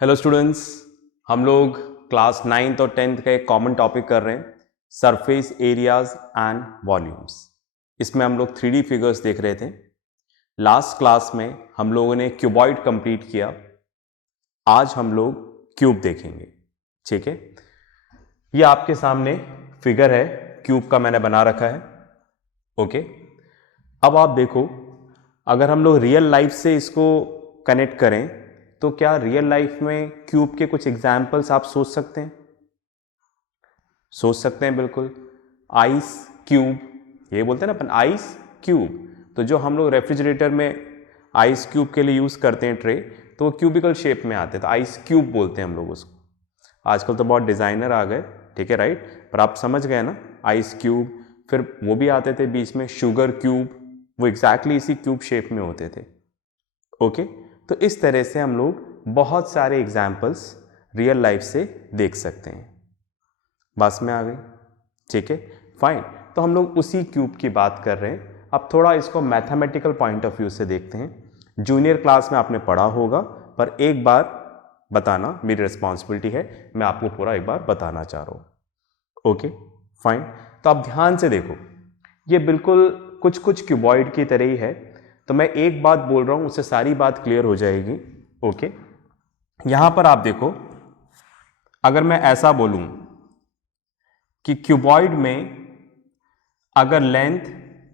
Hello students, हम लोग class 9th और 10th का एक कॉमन टॉपिक कर रहे हैं, सरफेस एरियाज एंड वॉल्यूम्स। इसमें हम लोग 3D फिगर्स देख रहे थे। लास्ट क्लास में हम लोगों ने क्यूबॉइड कंप्लीट किया। आज हम लोग क्यूब देखेंगे। ठीक है, ये आपके सामने फिगर है, क्यूब का मैंने बना रखा है। ओके, अब आप देखो, अगर हम लोग रियल लाइफ से इसको कनेक्ट करें तो क्या रियल लाइफ में क्यूब के कुछ एग्जाम्पल्स आप सोच सकते हैं? सोच सकते हैं, बिल्कुल। आइस क्यूब, ये बोलते हैं ना अपन, आइस क्यूब। तो जो हम लोग रेफ्रिजरेटर में आइस क्यूब के लिए यूज करते हैं ट्रे, तो वो क्यूबिकल शेप में आते हैं, तो आइस क्यूब बोलते हैं हम लोग उसको। आजकल तो बहुत डिजाइनर आ गए, ठीक है, राइट, पर आप समझ गए ना, आइस क्यूब। फिर वो भी आते थे बीच में शुगर क्यूब, वो एग्जैक्टली इसी क्यूब शेप में होते थे। ओके, तो इस तरह से हम लोग बहुत सारे एग्जाम्पल्स रियल लाइफ से देख सकते हैं। बस में आ गई, ठीक है, फाइन। तो हम लोग उसी क्यूब की बात कर रहे हैं। अब थोड़ा इसको मैथमेटिकल पॉइंट ऑफ व्यू से देखते हैं। जूनियर क्लास में आपने पढ़ा होगा, पर एक बार बताना मेरी रिस्पॉन्सिबिलिटी है, मैं आपको पूरा एक बार बताना चाह रहा हूं। Okay, fine. तो आप ध्यान से देखो, ये बिल्कुल कुछ कुछ क्यूबॉइड की तरह ही है। तो मैं एक बात बोल रहा हूं, उससे सारी बात क्लियर हो जाएगी। ओके, यहां पर आप देखो, अगर मैं ऐसा बोलूं कि क्यूबॉइड में अगर लेंथ,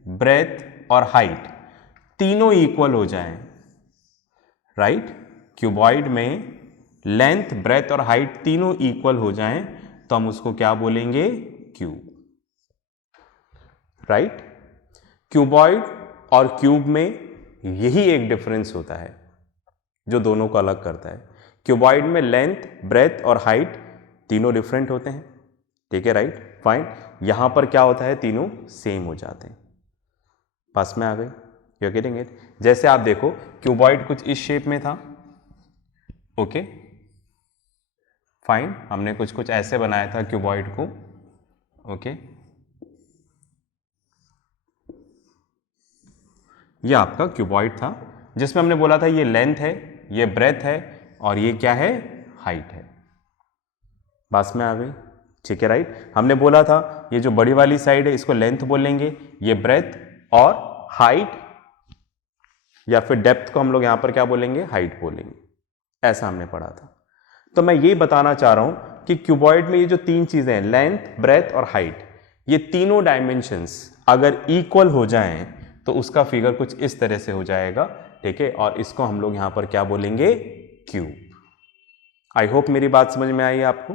ब्रेथ और हाइट तीनों इक्वल हो जाएं, राइट, क्यूबॉइड में लेंथ, ब्रेथ और हाइट तीनों इक्वल हो जाएं, तो हम उसको क्या बोलेंगे? Cube, right. क्यूबॉइड और क्यूब में यही एक डिफरेंस होता है जो दोनों को अलग करता है। क्यूबॉइड में लेंथ, ब्रेथ और हाइट तीनों डिफरेंट होते हैं, ठीक है, राइट, फाइन। यहां पर क्या होता है? तीनों सेम हो जाते हैं। पास में आ गई, यू आर गेटिंग इट। जैसे आप देखो, क्यूबॉइड कुछ इस शेप में था, ओके, फाइन। हमने कुछ कुछ ऐसे बनाया था क्यूबॉइड को, ओके। ये आपका क्यूबॉइड था, जिसमें हमने बोला था ये लेंथ है, ये ब्रेथ है और ये क्या है? हाइट है। पास में आ गई, ठीक है, राइट। हमने बोला था ये जो बड़ी वाली साइड है इसको लेंथ बोलेंगे, ये ब्रेथ, और हाइट या फिर डेप्थ को हम लोग यहां पर क्या बोलेंगे? हाइट बोलेंगे। ऐसा हमने पढ़ा था। तो मैं ये बताना चाह रहा हूं कि क्यूबॉइड में ये जो तीन चीजें हैं, लेंथ, ब्रेथ और हाइट, ये तीनों डायमेंशंस अगर इक्वल हो जाएं तो उसका फिगर कुछ इस तरह से हो जाएगा, ठीक है, और इसको हम लोग यहां पर क्या बोलेंगे? क्यूब। आई होप मेरी बात समझ में आई आपको,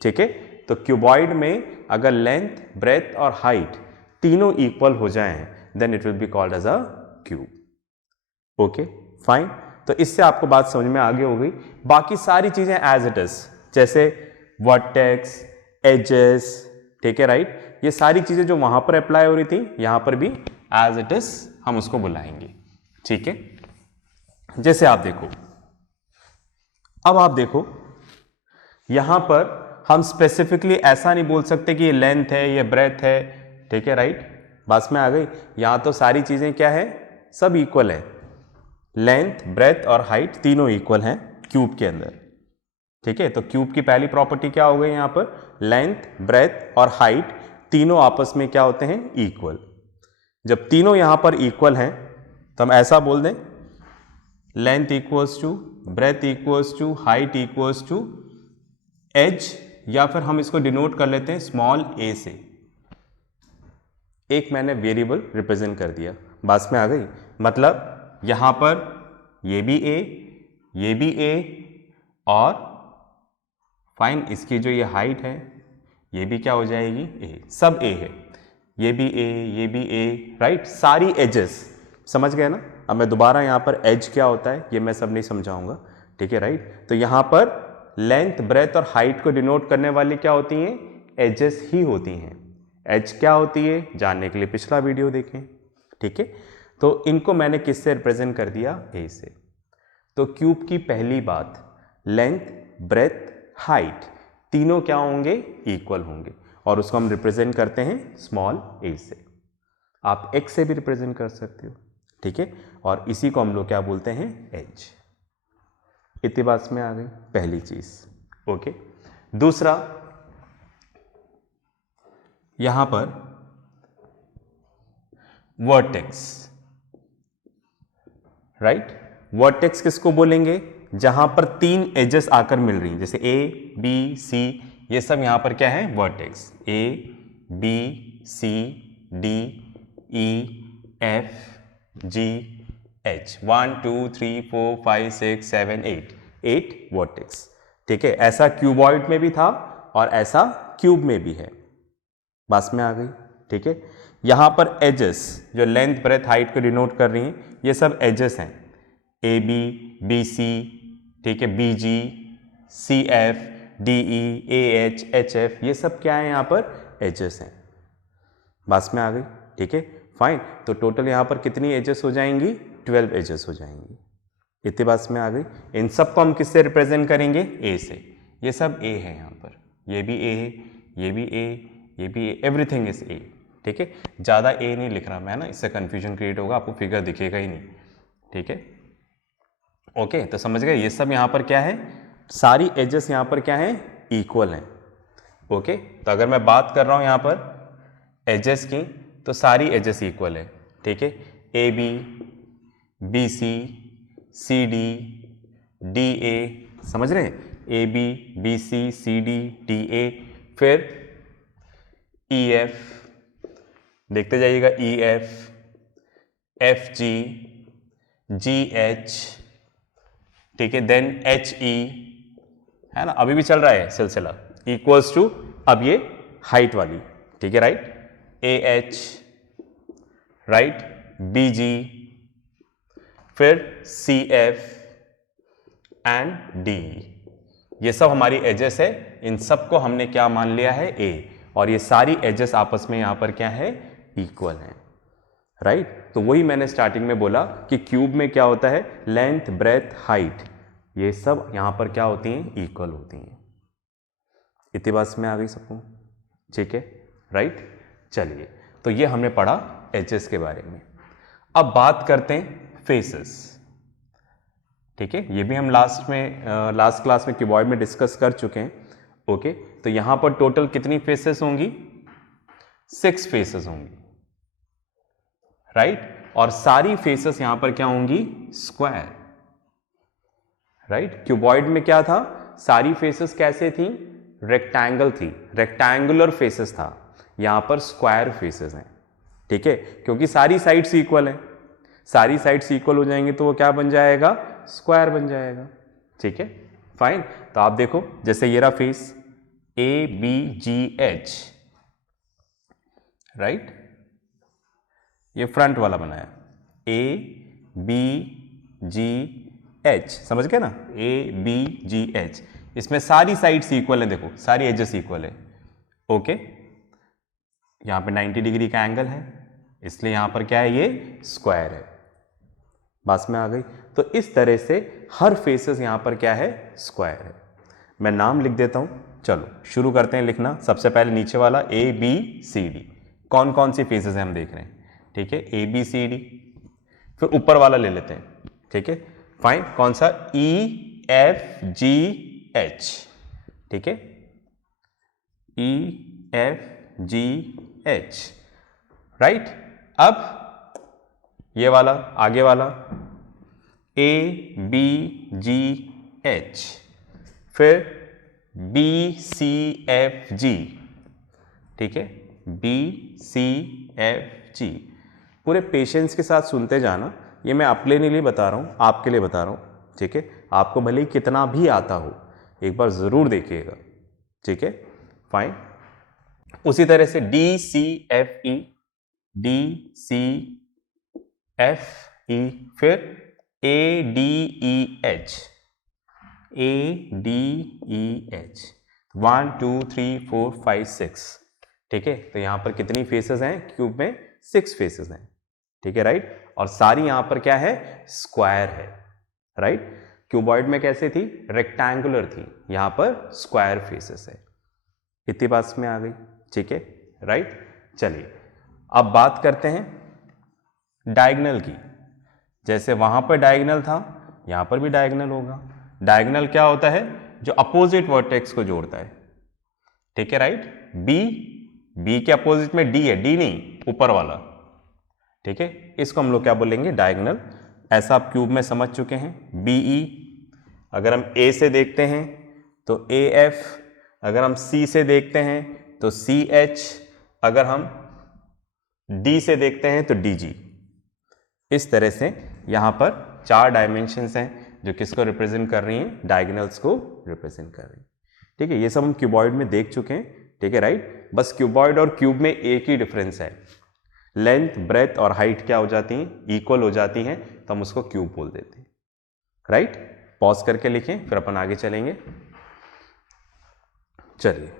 ठीक है। तो क्यूबॉइड में अगर लेंथ, ब्रेथ और हाइट तीनों इक्वल हो जाएं, then it will be called as a cube. Okay, fine. तो इससे आपको बात समझ में आगे हो गई। बाकी सारी चीजें एज इट इज, जैसे वर्टेक्स, एजेस, ठीक है, राइट, ये सारी चीजें जो वहां पर अप्लाई हो रही थी, यहां पर भी एज इट इज हम उसको बुलाएंगे, ठीक है। जैसे आप देखो, अब आप देखो, यहां पर हम स्पेसिफिकली ऐसा नहीं बोल सकते कि ये लेंथ है, ये ब्रेथ है, ठीक है, राइट, बस में आ गई। यहां तो सारी चीजें क्या है? सब इक्वल है। लेंथ, ब्रेथ और हाइट तीनों इक्वल हैं क्यूब के अंदर, ठीक है। तो क्यूब की पहली प्रॉपर्टी क्या हो गई? यहां पर लेंथ, ब्रेथ और हाइट तीनों आपस में क्या होते हैं? इक्वल। जब तीनों यहां पर इक्वल हैं तो हम ऐसा बोल दें, length equals to breadth equals to height equals to edge, या फिर हम इसको डिनोट कर लेते हैं स्मॉल ए से। एक मैंने वेरिएबल रिप्रेजेंट कर दिया, बात में आ गई। मतलब यहां पर ये भी ए, ये भी ए, और फाइन, इसकी जो ये हाइट है ये भी क्या हो जाएगी? ए, सब ए है। ये भी ए, ये भी ए, राइट, सारी एजेस, समझ गए ना। अब मैं दोबारा यहां पर एज क्या होता है ये मैं सब नहीं समझाऊंगा, ठीक है, राइट। तो यहां पर लेंथ, ब्रेथ और हाइट को डिनोट करने वाली क्या होती हैं? एजेस ही होती हैं। एज क्या होती है जानने के लिए पिछला वीडियो देखें, ठीक है। तो इनको मैंने किससे रिप्रेजेंट कर दिया? ए से। तो क्यूब की पहली बात, लेंथ, ब्रेथ, हाइट तीनों क्या होंगे? इक्वल होंगे, और उसको हम रिप्रेजेंट करते हैं स्मॉल ए से। आप एक्स से भी रिप्रेजेंट कर सकते हो, ठीक है, और इसी को हम लोग क्या बोलते हैं? एज। इतनी बात में आ गई पहली चीज। ओके, दूसरा यहां पर वर्टेक्स, राइट। वर्टेक्स किसको बोलेंगे? जहां पर 3 एजेस आकर मिल रही हैं, जैसे ए बी सी, ये सब यहां पर क्या है? Vertex. A B C D E F G H, 1 2 3 4 5 6 7 8 vertex. ठीक है, ऐसा क्यूबॉइड में भी था और ऐसा क्यूब में भी है। बात में आ गई। ठीक है, यहां पर एजेस जो लेंथ ब्रेथ हाइट को डिनोट कर रही हैं, ये सब एजेस हैं। ए बी बी सी, ठीक है, B G C F D E A H H F, ये सब क्या है? यहां पर एजेस हैं। बात में आ गई। ठीक है, फाइन। तो टोटल यहां पर कितनी एजेस हो जाएंगी? 12 एजेस हो जाएंगी। इतनी बात में आ गई। इन सबको हम किससे रिप्रेजेंट करेंगे? ए से। ये सब ए है यहां पर, ये भी ए है, ये भी ए, ये भी ए, एवरीथिंग इज ए। ठीक है, ज़्यादा ए नहीं लिख रहा मैं ना, इससे कंफ्यूजन क्रिएट होगा, आपको फिगर दिखेगा ही नहीं। ठीक है, ओके, तो समझ गए। ये सब यहाँ पर क्या है? सारी एजेस यहाँ पर क्या है? इक्वल हैं। ओके, तो अगर मैं बात कर रहा हूँ यहाँ पर एजेस की, तो सारी एजेस इक्वल है। ठीक है, A B B C D D A, समझ रहे हैं? A B C D D A, फिर ई एफ, देखते जाइएगा, ई एफ जी जी एच, ठीक है, देन एच ई, है ना, अभी भी चल रहा है सिलसिला, इक्वल्स टू अब ये हाइट वाली। ठीक है, right, A H, right, B G, फिर सी एफ एंड डी। ये सब हमारी एजेस है, इन सब को हमने क्या मान लिया है? ए, और ये सारी एजेस आपस में यहां पर क्या है? इक्वल है, राइट। तो वही मैंने स्टार्टिंग में बोला कि क्यूब में क्या होता है? लेंथ ब्रेथ हाइट, ये सब यहां पर क्या होती हैं? इक्वल होती हैं। इतनी बात में आ गई सबको? ठीक है, राइट। चलिए, तो ये हमने पढ़ा एजेस के बारे में। अब बात करते हैं फेसेस। ठीक है, ये भी हम लास्ट क्लास में क्यूबॉइड में डिस्कस कर चुके हैं। ओके, तो यहां पर टोटल कितनी फेसेस होंगी? 6 फेसेस होंगी, राइट। और सारी फेसेस यहां पर क्या होंगी? Square, right. क्यूबॉइड में क्या था? सारी फेसेस कैसे थी? रेक्टेंगल थी, रेक्टेंगुलर फेसेस था। यहां पर स्क्वायर फेसेस हैं। ठीक है, क्योंकि सारी साइड्स इक्वल हैं, सारी साइड्स इक्वल हो जाएंगे तो वो क्या बन जाएगा? स्क्वायर बन जाएगा। ठीक है, फाइन। तो आप देखो, जैसे ये रहा face A B G H, right, ये फ्रंट वाला बनाया, ए बी जी एच, समझ गए ना? ए बी जी एच, इसमें सारी साइड्स इक्वल है, देखो सारी एजेस इक्वल है। ओके, यहां पे 90 डिग्री का एंगल है, इसलिए यहां पर क्या है? ये स्क्वायर है। बात में आ गई। तो इस तरह से हर फेसेस यहां पर क्या है? स्क्वायर है। मैं नाम लिख देता हूं, चलो शुरू करते हैं लिखना। सबसे पहले नीचे वाला ए बी सी डी, कौन कौन सी फेसेस हैं हम देख रहे हैं। ठीक है, ए बी सी डी। फिर ऊपर वाला ले लेते हैं। ठीक है, फाइन, कौन सा? ई एफ जी एच। ठीक है, ई एफ जी एच, राइट। अब ये वाला आगे वाला ए बी जी एच, फिर बी सी एफ जी। ठीक है, बी सी एफ जी। पूरे पेशेंस के साथ सुनते जाना, ये मैं अपने लिए बता रहा हूँ, आपके लिए बता रहा हूँ। ठीक है, आपको भले ही कितना भी आता हो, एक बार ज़रूर देखिएगा। ठीक है, फाइन। उसी तरह से D C F E, D C F E, फिर A D E H, A D E H, 1 2 3 4 5 6। ठीक है, तो यहां पर कितनी फेसेस हैं क्यूब में? 6 फेसेस हैं। ठीक है, राइट। और सारी यहां पर क्या है? स्क्वायर है, राइट। क्यूबॉइड में कैसे थी? रेक्टेंगुलर थी, यहां पर स्क्वायर फेसेस है। इतनी बात में आ गई? ठीक है, राइट। चलिए, अब बात करते हैं डायगोनल की। जैसे वहां पर डायगोनल था, यहां पर भी डायगोनल होगा। डायगोनल क्या होता है? जो अपोजिट वर्टेक्स को जोड़ता है, ठीक है, राइट। बी के अपोजिट में डी है, डी नहीं ऊपर वाला, ठीक है, इसको हम लोग क्या बोलेंगे? डायगोनल। ऐसा आप क्यूब में समझ चुके हैं। बीई अगर हम ए से देखते हैं तो ए एफ, अगर हम सी से देखते हैं तो सी एच, अगर हम डी से देखते हैं तो डी जी। इस तरह से यहां पर 4 डायमेंशंस हैं जो किसको रिप्रेजेंट कर रही हैं? डायगोनल्स को रिप्रेजेंट कर रही हैं, ठीक है। ये सब हम क्यूबॉइड में देख चुके हैं, ठीक है, राइट। बस क्यूबॉइड और क्यूब में एक ही डिफरेंस है, लेंथ, ब्रेथ और हाइट क्या हो जाती हैं? इक्वल हो जाती हैं, तो हम उसको क्यूब बोल देते हैं, राइट। पॉज करके लिखें, फिर अपन आगे चलेंगे। चलिए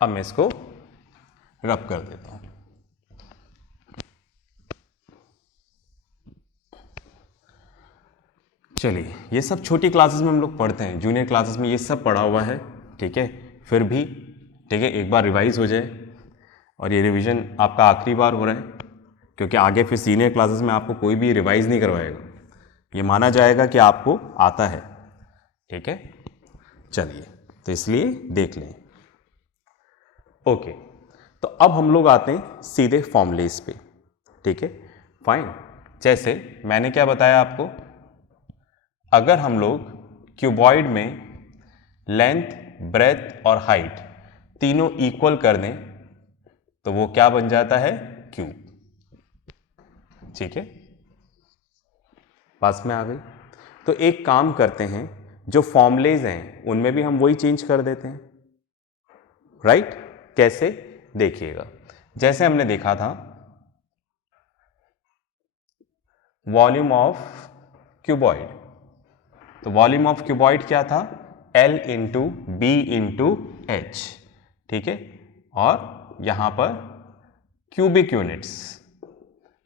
अब मैं इसको रब कर देता हूं। चलिए, ये सब छोटी क्लासेस में हम लोग पढ़ते हैं, जूनियर क्लासेस में ये सब पढ़ा हुआ है, ठीक है। फिर भी ठीक है, एक बार रिवाइज हो जाए, और ये रिवीजन आपका आखिरी बार हो रहा है, क्योंकि आगे फिर सीनियर क्लासेस में आपको कोई भी रिवाइज नहीं करवाएगा, ये माना जाएगा कि आपको आता है, ठीक है। चलिए, तो इसलिए देख लें। ओके, तो अब हम लोग आते हैं सीधे फॉर्मूलेस पे, ठीक है, फाइन। जैसे मैंने क्या बताया आपको, अगर हम लोग क्यूबॉइड में लेंथ, ब्रेथ और हाइट तीनों इक्वल कर दें तो वो क्या बन जाता है? क्यूब, ठीक है, पास में आ गई। तो एक काम करते हैं, जो फॉर्मूलेज हैं उनमें भी हम वही चेंज कर देते हैं, राइट। कैसे? देखिएगा, जैसे हमने देखा था वॉल्यूम ऑफ क्यूबॉइड, तो वॉल्यूम ऑफ क्यूबॉइड क्या था? L into B into H, ठीक है, और यहां पर क्यूबिक यूनिट्स,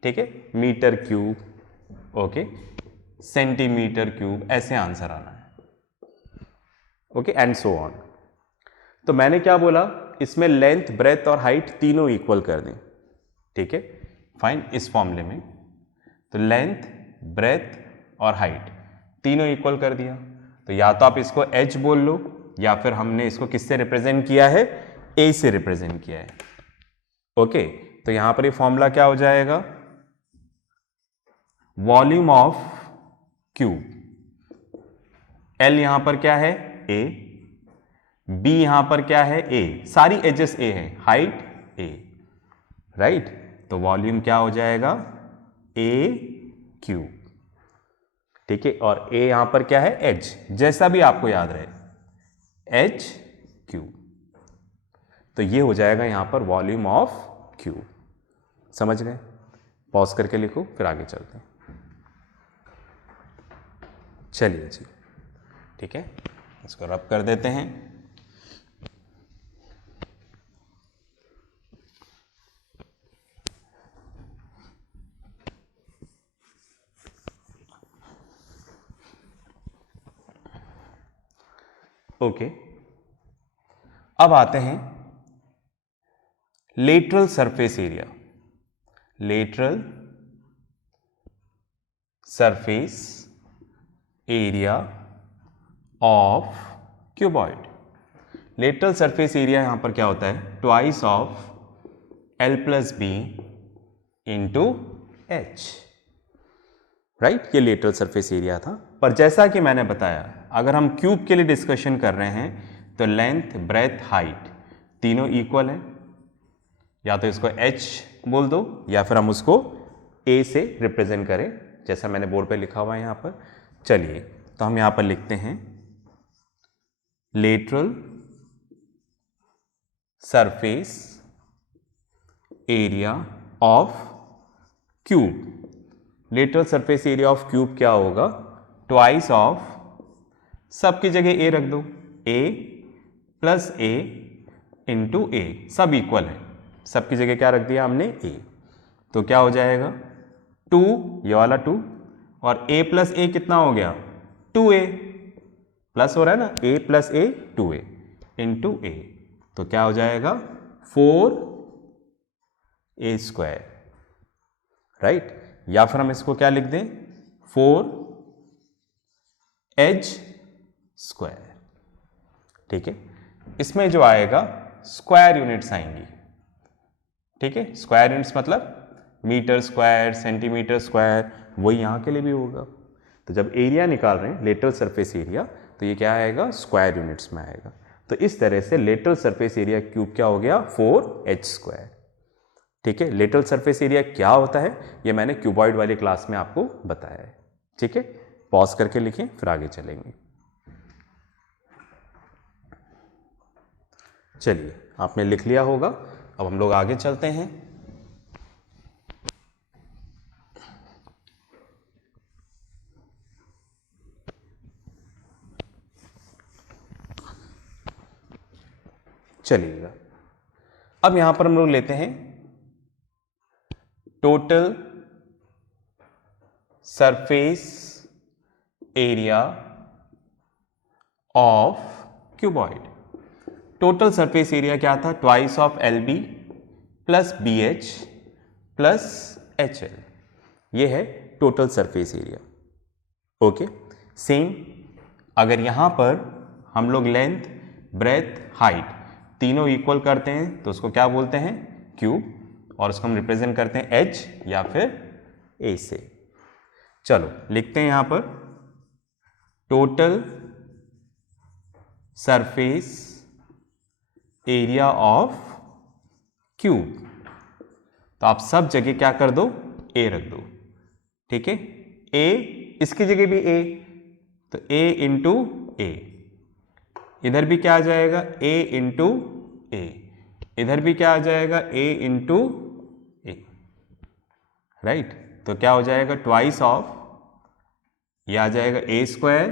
ठीक है, metre cube, okay, centimetre cube, ऐसे आंसर आना है, ओके, एंड सो ऑन। तो मैंने क्या बोला, इसमें लेंथ, ब्रेथ और हाइट तीनों इक्वल कर दें, ठीक है, फाइन। इस फॉर्मूले में तो लेंथ, ब्रेथ और हाइट तीनों इक्वल कर दिया, तो या तो आप इसको h बोल लो, या फिर हमने इसको किससे रिप्रेजेंट किया है? a से रिप्रेजेंट किया है, ओके। तो यहां पर ये फॉर्मूला क्या हो जाएगा? वॉल्यूम ऑफ क्यूब, L यहां पर क्या है? a, B यहां पर क्या है? a, सारी एजेस a है, हाइट a, राइट। तो वॉल्यूम क्या हो जाएगा? a क्यूब, ठीक है, और a यहां पर क्या है? h, जैसा भी आपको याद रहे, h क्यूब। तो ये हो जाएगा यहां पर वॉल्यूम ऑफ क्यूब, समझ गए? पॉज करके लिखो, फिर आगे चलते हैं। चलिए जी, ठीक है, इसको रब कर देते हैं। ओके, अब आते हैं lateral surface area, lateral surface area of cuboid. Lateral surface area यहां पर क्या होता है? Twice of L plus B into H, right. ये लेटरल सरफेस एरिया था। पर जैसा कि मैंने बताया, अगर हम क्यूब के लिए डिस्कशन कर रहे हैं तो लेंथ, ब्रेथ, हाइट तीनों इक्वल है, या तो इसको h बोल दो या फिर हम उसको a से रिप्रेजेंट करें, जैसा मैंने बोर्ड पे लिखा हुआ है यहां पर। चलिए, तो हम यहां पर लिखते हैं lateral surface area of cube. Lateral surface area of cube क्या होगा? ट्वाइस ऑफ, सबकी जगह a रख दो, a plus a into a, सब इक्वल है, सबकी जगह क्या रख दिया हमने? a। तो क्या हो जाएगा? 2, ये वाला 2, और a प्लस a कितना हो गया? 2a, प्लस हो रहा है ना, a plus a 2a into a, तो क्या हो जाएगा? 4a square, right. या फिर हम इसको क्या लिख दें? 4h square. ठीक है, इसमें जो आएगा स्क्वायर यूनिट्स आएंगी। ठीक है, स्क्वायर यूनिट्स मतलब मीटर स्क्वायर, सेंटीमीटर स्क्वायर, वही यहाँ के लिए भी होगा। तो जब एरिया निकाल रहे हैं लेटरल सरफेस एरिया, तो ये क्या आएगा, स्क्वायर यूनिट्स में आएगा। तो इस तरह से लेटरल सरफेस एरिया क्यूब क्या हो गया, 4h²। ठीक है, लेटरल सरफेस एरिया क्या होता है ये मैंने क्यूबॉइड वाली क्लास में आपको बताया है। ठीक है, पॉज करके लिखें फिर आगे चलेंगे। चलिए, आपने लिख लिया होगा, अब हम लोग आगे चलते हैं। चलिएगा, अब यहां पर हम लोग लेते हैं total surface area of cuboid. Total surface area क्या था, twice of LB plus BH plus HL, ये है total surface area. Okay, same अगर यहां पर हम लोग लेंथ, ब्रेथ, हाइट तीनों इक्वल करते हैं तो उसको क्या बोलते हैं, क्यूब, और उसको हम रिप्रेजेंट करते हैं H या फिर A से। चलो लिखते हैं यहां पर total surface area of cube. तो आप सब जगह क्या कर दो, A रख दो। ठीक है, A, इसकी जगह भी A, तो A इंटू A, इधर भी क्या आ जाएगा, A इंटू A, इधर भी क्या आ जाएगा, A इंटू A। राइट, तो क्या हो जाएगा, ट्वाइस ऑफ, ये आ जाएगा A square,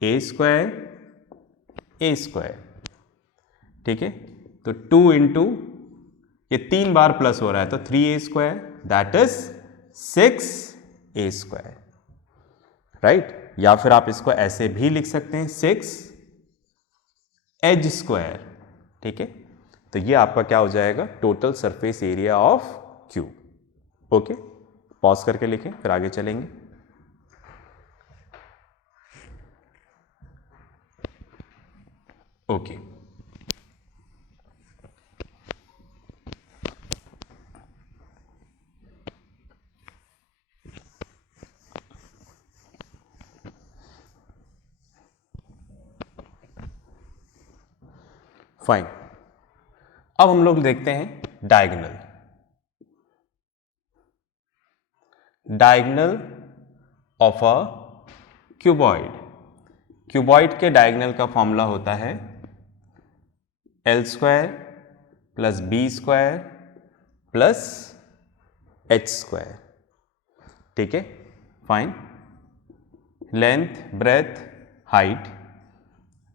A square, A square. ठीक है, तो 2 इंटू, ये 3 बार प्लस हो रहा है तो 3A square, that is 6A square. Right, या फिर आप इसको ऐसे भी लिख सकते हैं 6H स्क्वायर। ठीक है, तो ये आपका क्या हो जाएगा, total surface area of cube. Okay, pause करके लिखें फिर आगे चलेंगे। Okay, fine. अब हम लोग देखते हैं diagonal. Diagonal of a cuboid. Cuboid के डायगोनल का फॉर्मूला होता है L square plus B square plus H square. ठीक है, फाइन। लेंथ, ब्रेथ, हाइट,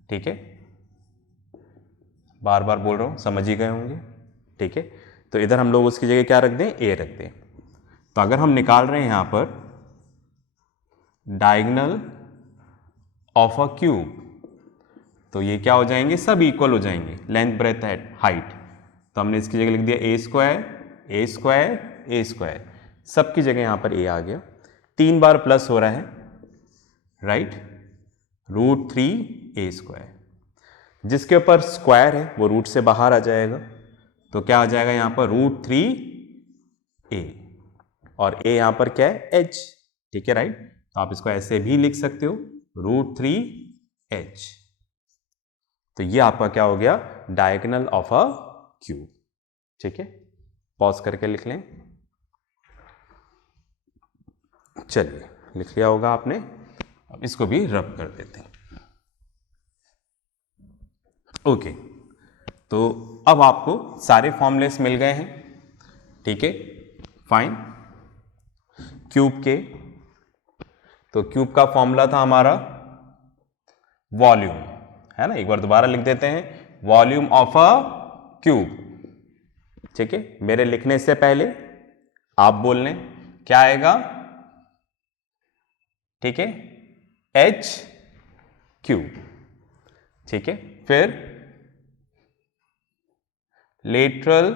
ठीक है, बार बार बोल रहा हूं, समझ ही गए होंगे। ठीक है, तो इधर हम लोग उसकी जगह क्या रख दें, A रख दें। तो अगर हम निकाल रहे हैं यहां पर डायगोनल ऑफ अ क्यूब, तो ये क्या हो जाएंगे, सब इक्वल हो जाएंगे, लेंथ, ब्रेथ, हाइट। तो हमने इसकी जगह लिख दिया A square, A square, A square, सबकी जगह यहां पर A आ गया। 3 बार प्लस हो रहा है, राइट, √3A स्क्वायर। जिसके ऊपर स्क्वायर है वो रूट से बाहर आ जाएगा, तो क्या आ जाएगा यहां पर √3A, और A यहां पर क्या है, H। ठीक है, राइट, तो आप इसको ऐसे भी लिख सकते हो, √3H। तो ये आपका क्या हो गया, डायगोनल ऑफ अ क्यूब। ठीक है, पॉज करके लिख लें। चलिए, लिख लिया होगा आपने, अब इसको भी रब कर देते हैं। ओके, तो अब आपको सारे फॉर्मूलेस मिल गए हैं। ठीक है, फाइन। क्यूब के, तो क्यूब का फॉर्मूला था हमारा वॉल्यूम, है ना, एक बार दोबारा लिख देते हैं, वॉल्यूम ऑफ अ क्यूब। ठीक है, मेरे लिखने से पहले आप बोल लें क्या आएगा। ठीक है, H क्यूब। ठीक है, फिर lateral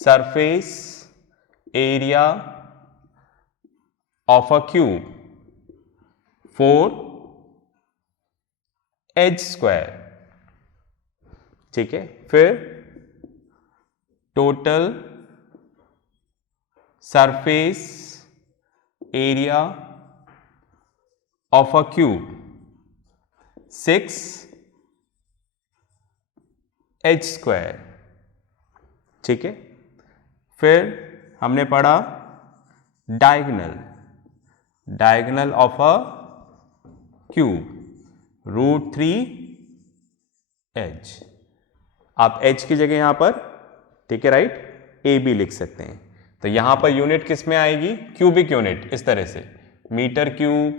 surface area of a cube 4 edge square, ठीक है। फिर total surface area of a cube 6 H square, ठीक है। फिर हमने पढ़ा डायगोनल ऑफ अ क्यूब √3 एच। आप एच की जगह यहां पर, ठीक है, राइट, ए बी लिख सकते हैं। तो यहां पर यूनिट किस में आएगी? क्यूबिक यूनिट, इस तरह से metre cube,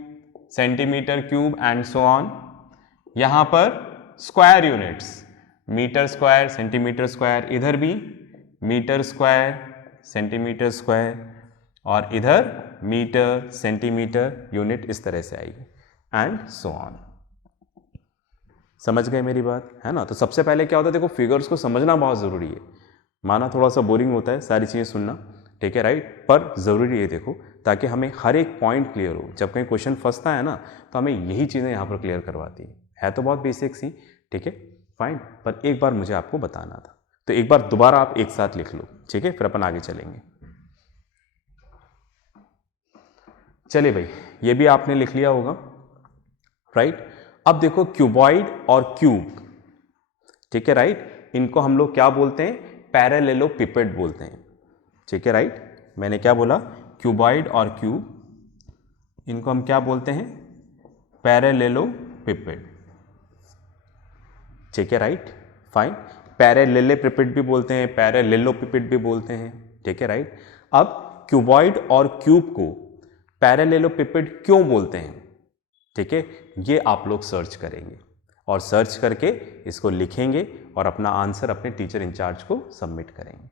centimetre cube and so on. यहां पर square units, metre square, centimetre square, इधर भी मीटर स्क्वायर, सेंटीमीटर स्क्वायर, और इधर मीटर, सेंटीमीटर यूनिट, इस तरह से आएगी एंड सो ऑन। समझ गए मेरी बात, है ना? तो सबसे पहले क्या होता है, देखो फिगर्स को समझना बहुत ज़रूरी है। माना थोड़ा सा बोरिंग होता है सारी चीज़ें सुनना, ठीक है, राइट, पर ज़रूरी है देखो, ताकि हमें हर एक पॉइंट क्लियर हो। जब कहीं क्वेश्चन फंसता है ना, तो हमें यही चीज़ें यहाँ पर क्लियर करवाती है तो बहुत बेसिक सी, ठीक है, फाइन, पर एक बार मुझे आपको बताना था। तो एक बार दोबारा आप एक साथ लिख लो, ठीक है, फिर अपन आगे चलेंगे। चलिए भाई, ये भी आपने लिख लिया होगा, राइट। अब देखो क्यूबॉइड और क्यूब, ठीक है, राइट, इनको हम लोग क्या बोलते हैं? पैरेलेलोपिपेड बोलते हैं, ठीक है, राइट। मैंने क्या बोला? क्यूबॉइड और क्यूब, इनको हम क्या बोलते हैं? पैरेलेलोपिपेड, ठीक है, राइट, फाइन। पैरेलेलोपिपेड भी बोलते हैं, पैरेलेलोपिपेड भी बोलते हैं, ठीक है, राइट। अब क्यूबॉइड और क्यूब को पैरेलेलोपिपेड क्यों बोलते हैं, ठीक है, ये आप लोग सर्च करेंगे और सर्च करके इसको लिखेंगे और अपना आंसर अपने टीचर इंचार्ज को सबमिट करेंगे,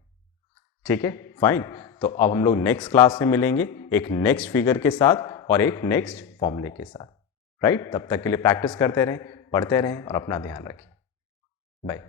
ठीक है, फाइन। तो अब हम लोग नेक्स्ट क्लास में मिलेंगे एक नेक्स्ट फिगर के साथ और एक नेक्स्ट फॉर्मूले के साथ, राइट। तब तक के लिए प्रैक्टिस करते रहें, पढ़ते रहें और अपना ध्यान रखें। बाय।